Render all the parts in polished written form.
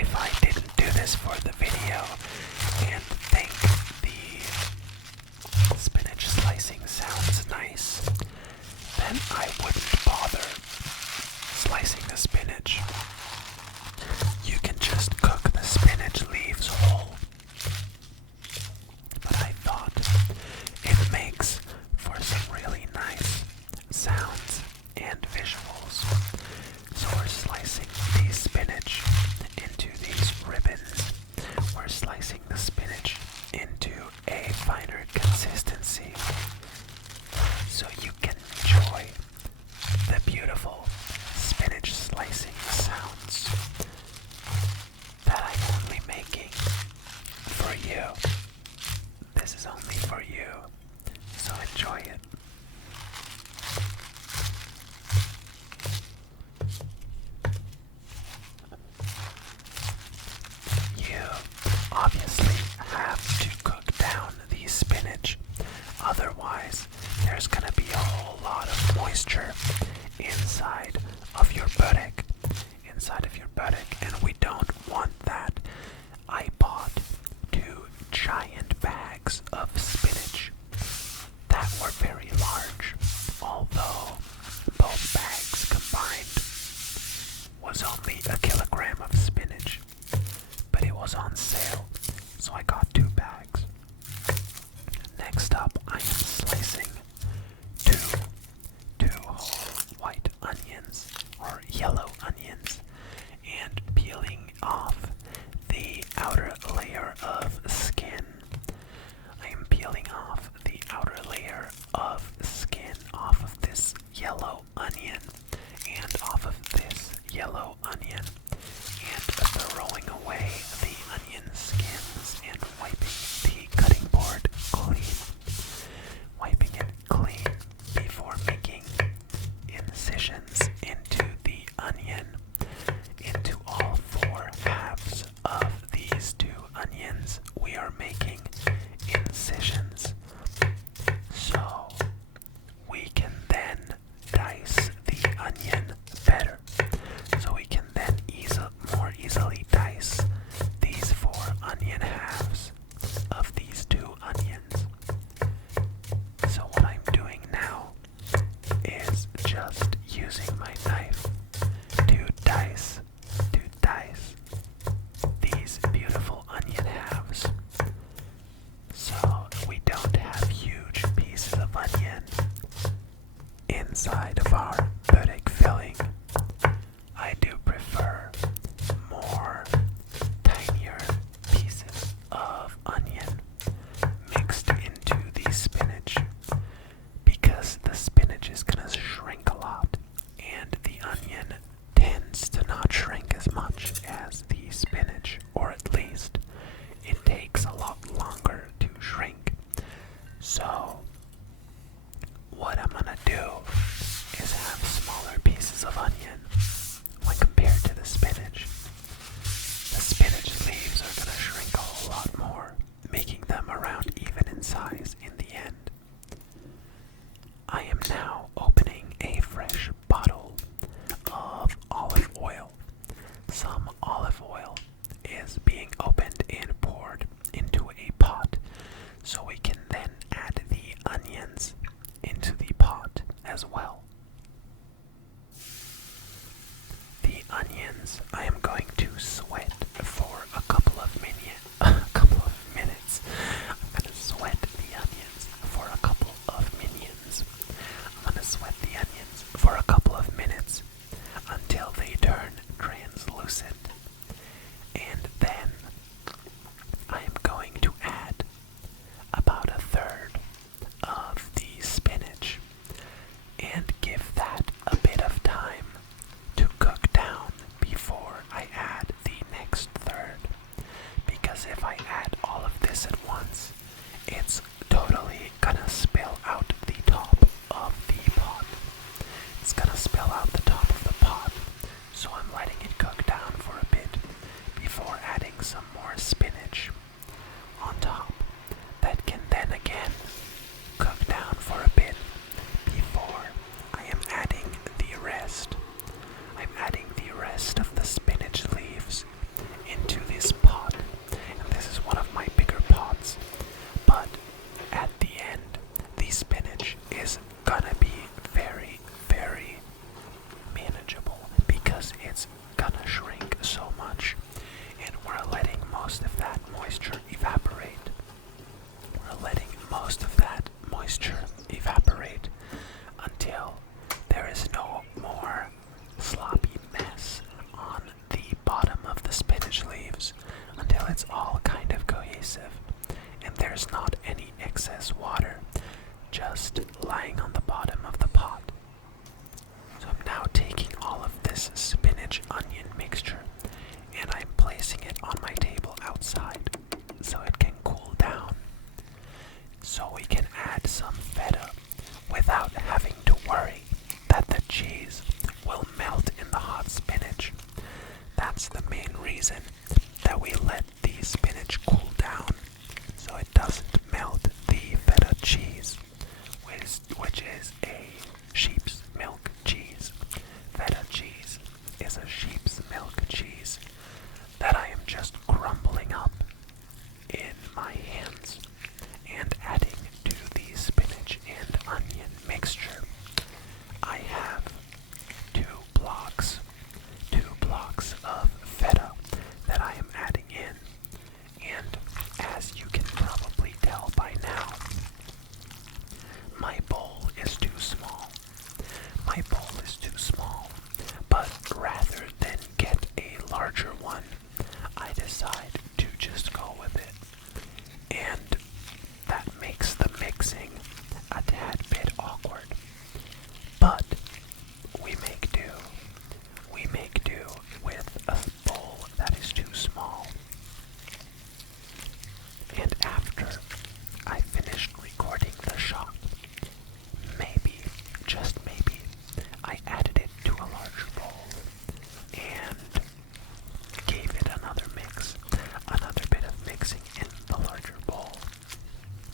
if I didn't do this for the video and think the spinach slicing sounds nice, then I wouldn't bother slicing the spinach. You can just cook the spinach leaves whole. But I thought it makes for some really nice sounds and visuals. So we're slicing the spinach into these ribbons. We're slicing the spinach into a finer consistency so you can enjoy the beautiful spinach slicing sounds that I'm only making for you. This is only for you, so enjoy it. You obviously have to cook down the spinach, otherwise there's gonna be a whole lot of moisture inside of your börek, and we don't want that. I bought 2 giant bags of spinach that were very large, although both bags combined was only a kilogram of spinach, but it was on sale, so I got 2 bags. Next up, I am slicing two whole white onions, or yellow onions, and peeling off the outer layer of skin. I am peeling off the outer layer of skin off of this yellow onion and off of this yellow onion, and throwing away the onion skins and wiping the cutting board clean. Wiping it clean before making incisions into the onion, into all 4 halves of these 2 onions. We are making incisions so we can then dice the onion better. So we can then more easily dice these 4 onion halves of these 2 onions. So what I'm doing now is just using my knife to dice these beautiful onion halves, so we don't have huge pieces of onion inside of our börek filling. I do prefer more tinier pieces of onion mixed into the spinach, because the spinach is gonna shrink a lot and the onion tends to not shrink as much as the spinach, or at least it takes a lot longer to shrink. So what I'm gonna do is have smaller pieces of onion when compared to the spinach. The spinach leaves are gonna shrink a whole lot more, making them around even in size in the end. I am now opening a fresh bottle of olive oil. Some olive oil is being opened and poured into a pot, so we can then add the onions into the pot as well. The onions I am going to sweat for a couple of minutes. I'm gonna sweat the onions for a couple of minions. I'm gonna sweat the onions for a couple of minutes until they turn translucent. And then I am going to add about 1/3 of the spinach and give that a bit of time to cook down before I add gonna shrink so much, and we're letting most of that moisture evaporate. We're letting most of that moisture evaporate until there is no more sloppy mess on the bottom of the spinach leaves, until it's all kind of cohesive and there's not any excess water just lying on the bottom of the pot. So I'm now taking all of this spinach onion mixture and I'm placing it on my table outside so it can cool down, so we can add some feta without having to worry that the cheese will melt in the hot spinach. That's the main reason that we let the spinach cool down, so it doesn't melt the feta cheese, which is a sheep's milk cheese. Feta cheese is a sheep's milk cheese that I am just crumbling up in my hands and adding to the spinach and onion mixture. I have two blocks of feta that I am adding in, and as you can probably tell by now, my bowl is too small. My bowl is too small, but rather than get a larger one, I decide to just go with it, and that makes the mixing a tad bit awkward. But we make do. We make do with a bowl that is too small. And after I finished recording the shot, maybe, just maybe, I added it to a larger bowl and gave it another mix, another bit of mixing in the larger bowl,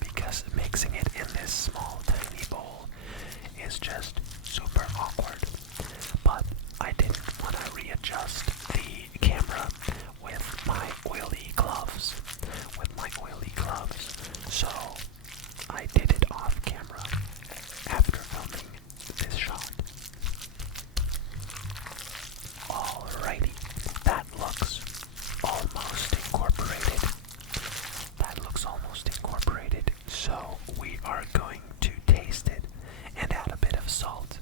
because mixing it in this small tiny bowl is just super awkward. But I didn't want to readjust the camera with my oily gloves, so I did it off camera after filming this shot. Alrighty, that looks almost incorporated. So we are going to taste it and add a bit of salt.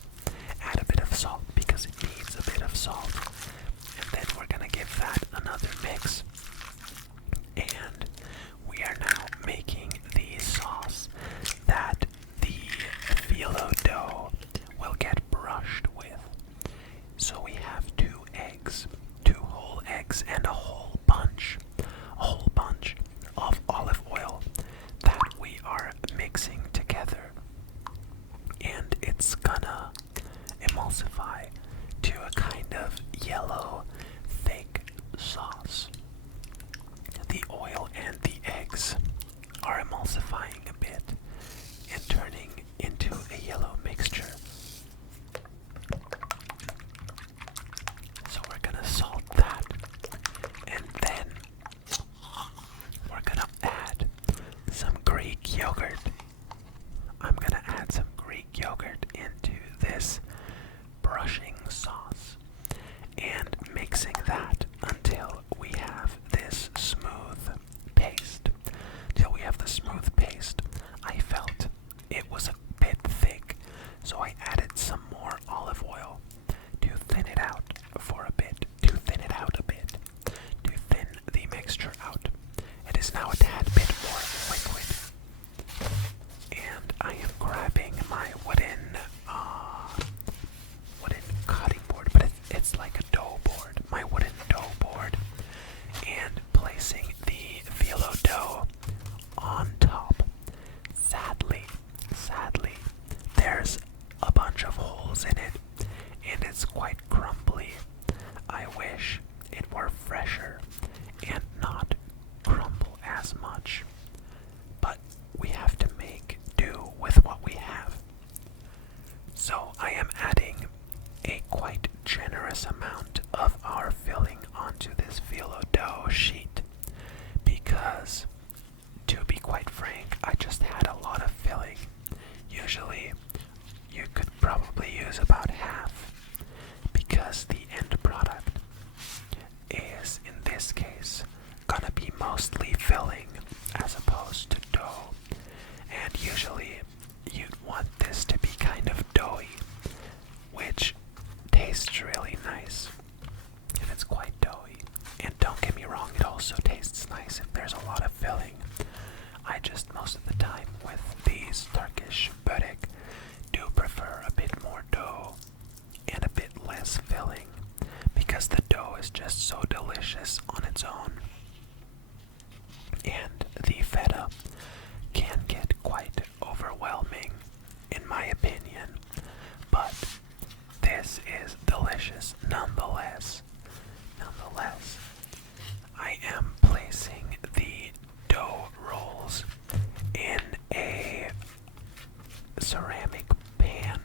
Because it needs a bit of salt. And then we're gonna give that another mix. And we are now making the sauce that the phyllo dough will get brushed with. So we have 2 eggs, 2 whole eggs, and a whole bunch of olive oil that we are mixing together. And it's gonna emulsify to a kind of yellow, thick sauce. The oil and the eggs are emulsifying a bit and turning into a yellow mixture. So we're gonna salt that, and then we're gonna add some Greek yogurt. I'm gonna add some Greek yogurt into this brushing sauce and mixing that until we have this smooth paste. I felt it was a bit thick, so I added some more olive oil to thin it out a bit, to thin the mixture out. It is now a tad bit more liquid. And I am grabbing my wooden cutting board, but it's like a dough board, my wooden dough board, and placing the phyllo dough on top. Sadly, there's a bunch of holes in it, and it's quite crumbly. I wish it were fresher and not crumble as much, but we have to make do with what we have. So I am adding a quite generous amount of our filling onto this phyllo dough sheet, because, to be quite frank, I just had a lot of filling. Usually you could probably use about half, because the end product is just so delicious on its own. And the feta can get quite overwhelming, in my opinion, but this is delicious nonetheless. I am placing the dough rolls in a ceramic pan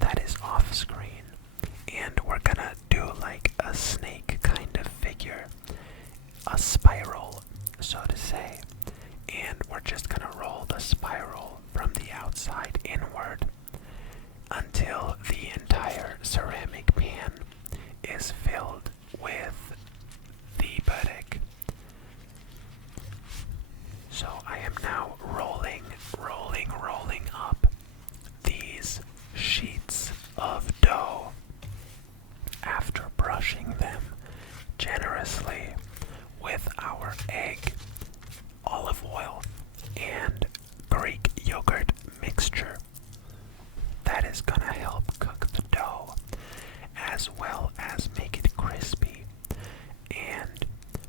that is off screen, and we're gonna do like a snake kind of figure, a spiral, so to say, and we're just gonna roll the spiral from the outside inward until the entire ceramic pan is filled with the börek. So I am now rolling up these sheets of dough after brushing them generously with our egg, olive oil, and Greek yogurt mixture. That is gonna help cook the dough as well as make it crispy and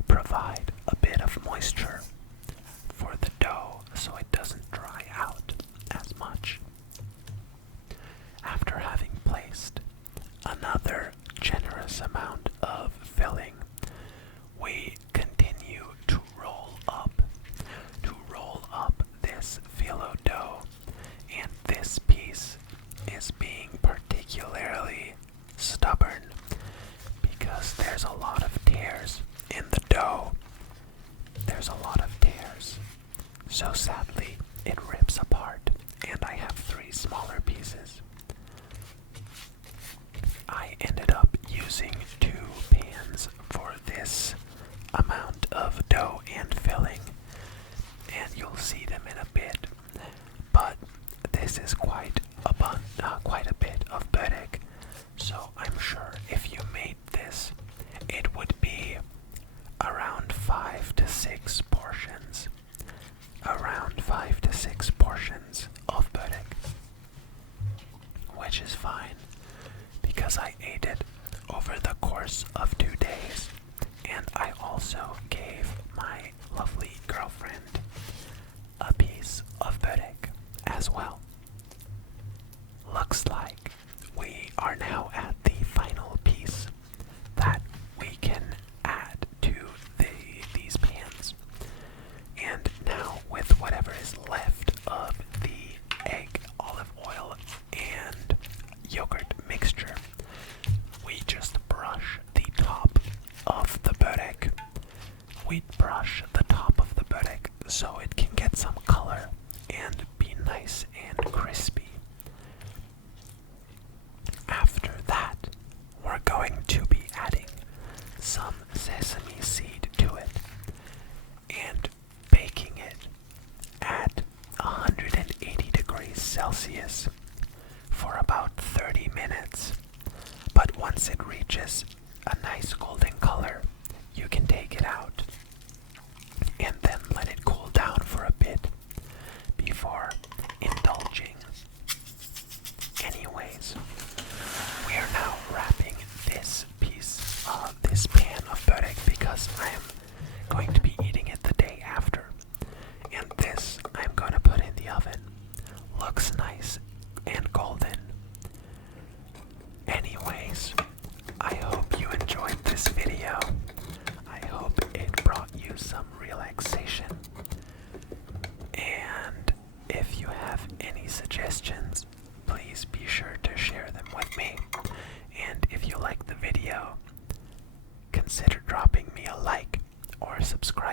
provide a bit of moisture for the dough so it doesn't dry out as much. After having placed another generous amount of filling, we continue to roll up this phyllo dough, and this piece is being particularly stubborn because there's a lot of tears in the dough. So sadly, it rips apart, and I have 3 smaller pieces. I ended up using 2 pans for this amount of dough and filling, and you'll see them in a bit. But this is quite a bit of börek, so I'm sure if you made this, it would be around 5 to 6 portions. Of börek, which is fine because I ate it over the course of 2 days, and I also gave my lovely girlfriend a piece of börek as well. Looks like we are now at the final piece that we can add to these pans. And now, with whatever is left of the egg, olive oil, and yogurt mixture, we just brush the top of the börek. So it can get some color and be nice and crispy. After that, we're going to be adding some sesame seed to it and baking it at 180 degrees Celsius for about 30 minutes. But once it reaches a nice golden color, you can take it out and then let it cool down for a bit before indulging. Anyways, we are now wrapping this pan of börek because I am going to be eating it the day after. And this I'm going to put in the oven. Looks nice and golden. Anyways, I hope you enjoyed this video. I hope it brought you some relaxation. And if you have any suggestions, please be sure to share them with me. And if you like the video, consider dropping me a like or subscribe.